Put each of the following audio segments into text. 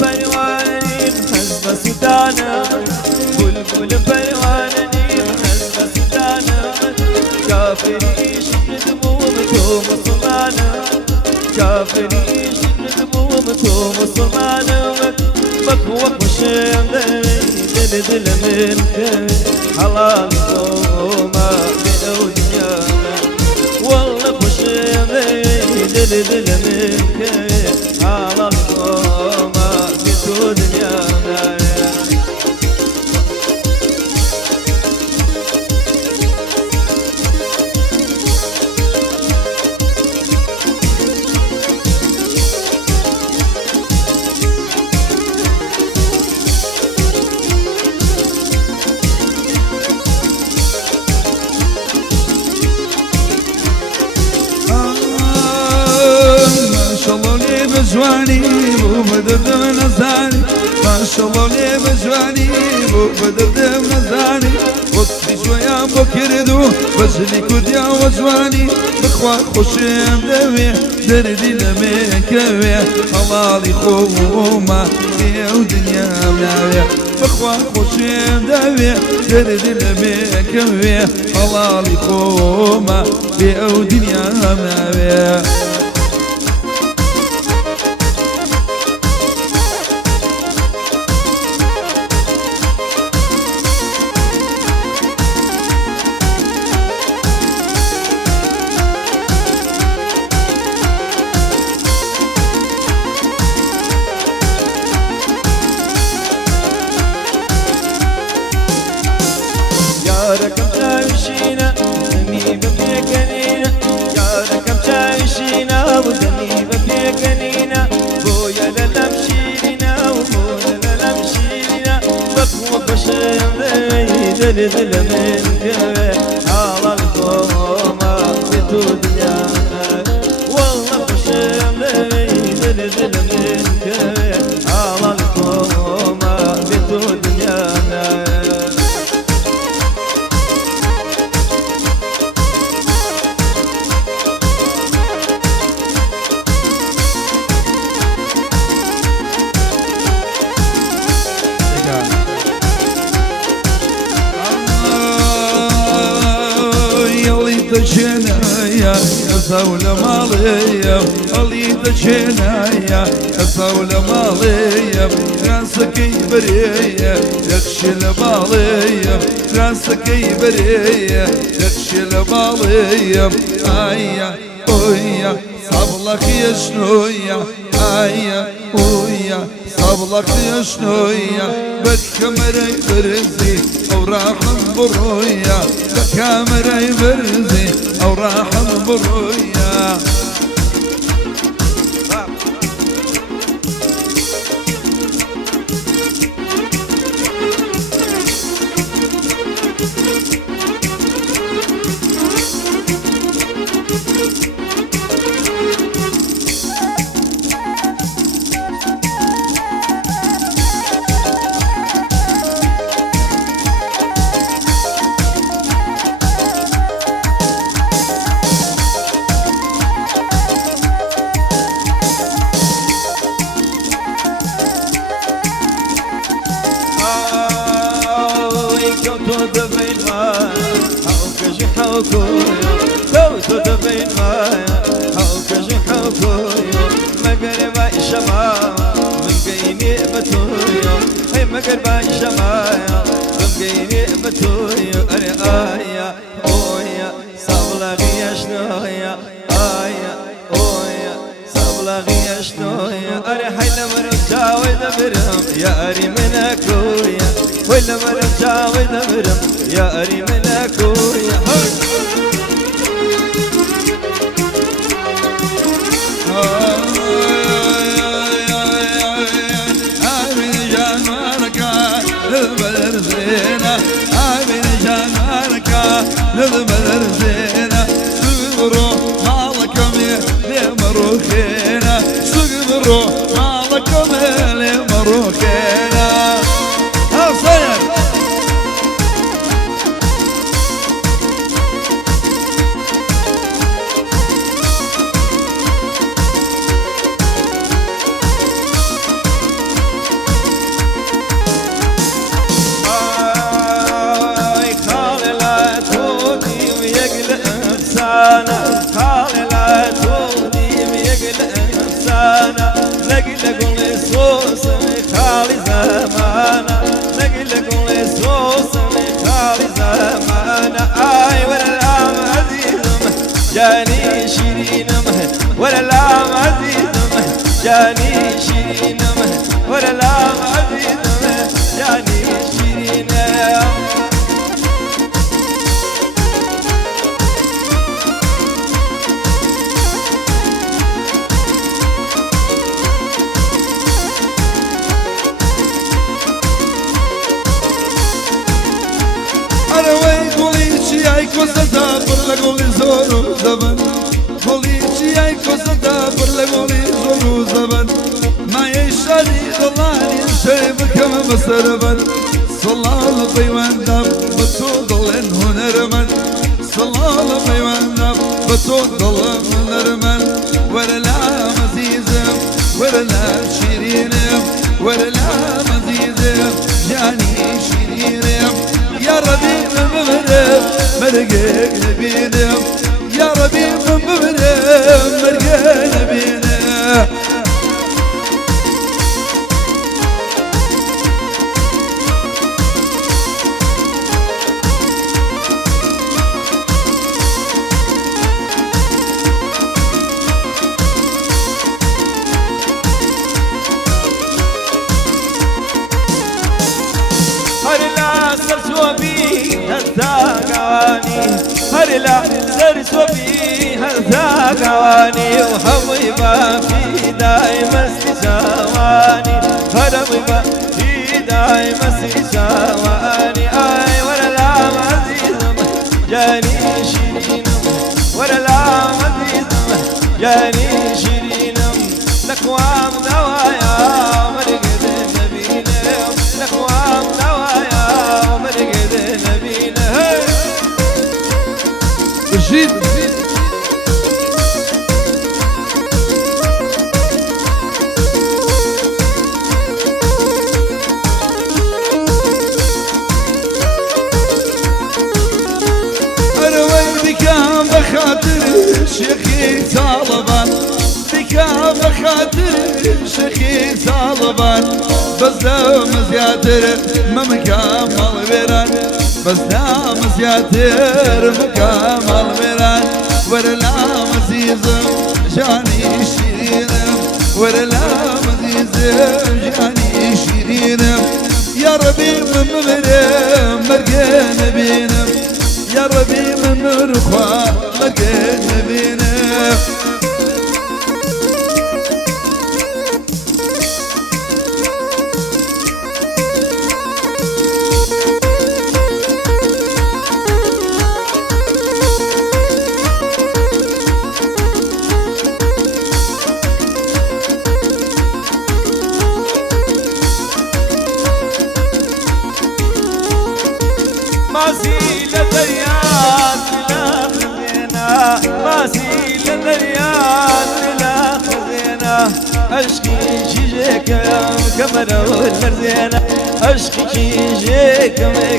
پرواني حزب سودانا بلبل پرواني حزب سودانا كافريش ندمومتو مسلمانا كافريش ندمومتو مسلمانا بكوك وشيمي دل دل منك حلال قوما بأو دنيانا والله وشيمي دل دل منك حلال قوما بأو دنيانا بجواني بو بدرد نزاني ما شاء الله لي بجواني بو بدرد نزاني وصفي شوية بكردو بجلي كوديا وجواني بخوا خوشي مدوي دردي لمي كوي حلالي خوما ديو دنيا مناوي بخوا خوشي مدوي دردي لمي كوي حلالي خوما ديو دنيا مناوي ركم تعيشينا دني ببيكنينا يا ركم تعيشينا ودني ببيكنينا بويا للمشينا وبويا للمشينا بكو بشيم دل دل منك على القوما بتو دنيانا والله بشيم دل دل منك على القوما بتو دنيانا جنايا يصول ماليا خليت جنايا يصول ماليا راسك يبريا يخشي الماليا راسك يبريا يخشي الماليا ايا اويا صبلك يا شنويا ايا اويا صبلك يا شنويا بكاميرا برزي اوراح برويا بكاميرا برزي اوراح برويا توتو دبين مايا حوكش حوكويو مقربا الشمايا من قيني بتويو هي مقربا الشمايا من قيني بتويو أري آيا أويا صبلغي شنويا آيا أويا صبلغي شنويا أري حيلا مرجع ودبرم يا أري منكويا ولا مرجع ودبرم يا أري منكويا نذبل زينة سقبرو مالكم لمروخينا سقبرو مالكم لمروخينا ها صير جاني شيرينم ولا لا عزيزم جاني شيرينم أنا وين قولي أي كوسة برلا قولي زورو زبن قولي أي كوسة برلا قولي زورو زبن ما يشاري ضلاني شيء بكم مسربن صلال بيوان دم بتوضل هنرمن صلال بيوان دم بتوضل هنرمن ورلا مزيزم ورلا شيرينم ورلا مزيزم جاني شيرينم يا ربي من مبرم مرقين بينم يا ربي من مبرم مرقين بينم هرلا سرسوبي هالثاقواني وحمي ما في دايم استساواني هرمي ما في دايم استساواني آي ولا لا عزيزم جاني شيرينم ولا لا عزيزم جاني شيرينم لكوام نوايا مرقد نبينم لكوام نوايا مرقد نبينم رشيد أنا وين بكام بخاطر شيخي طالبان بكام بخاطر شيخي طالبان بس دام زيادر ما مكمل بيران بس دام زيادر مكمل بيران ورلا مزيزم جاني شيرينم ورلا مزيزم جاني شيرينم يا ربي من مغرم مرقين بينم يا ربي من مرخوا مرقين بينم ماسي لدريات لا خزينة ماسي لدريات لا خزينة أشكي شيجيك كمر والرزينة أشكي شيجيك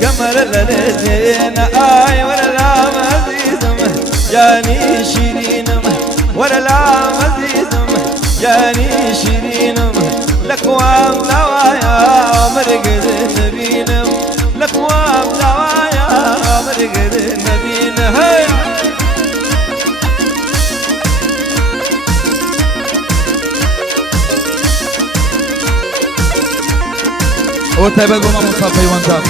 كمر الرزينة آي ولا لا عزيزم جاني شيرينم ولا لا عزيزم جاني شيرينم لكوام نوايا مرقد نبينم لكوام نوايا مرقد نبينم وتابع بما مصطفى وانتاب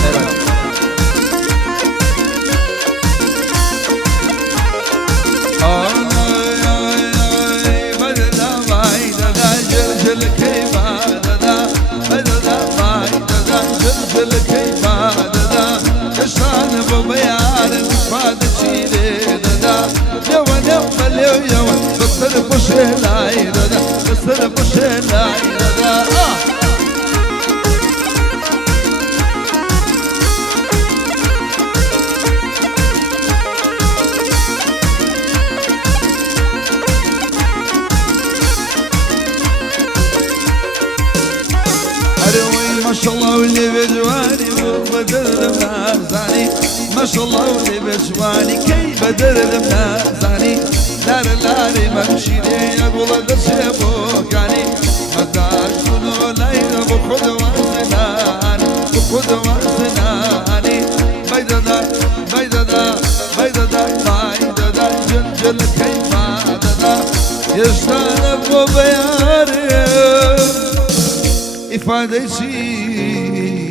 ما شاء الله واللي بجواني وبدر منازعني ما شاء الله واللي بجواني كي بدر منازعني دار اللاري ممشي لي اقول دشبوكاني مدار شنو ليلة بخد وزنان بخد وزناني بيددا بيددا بيددا بيددا جلجل كيف بيددا يشتغل بياري فاديسي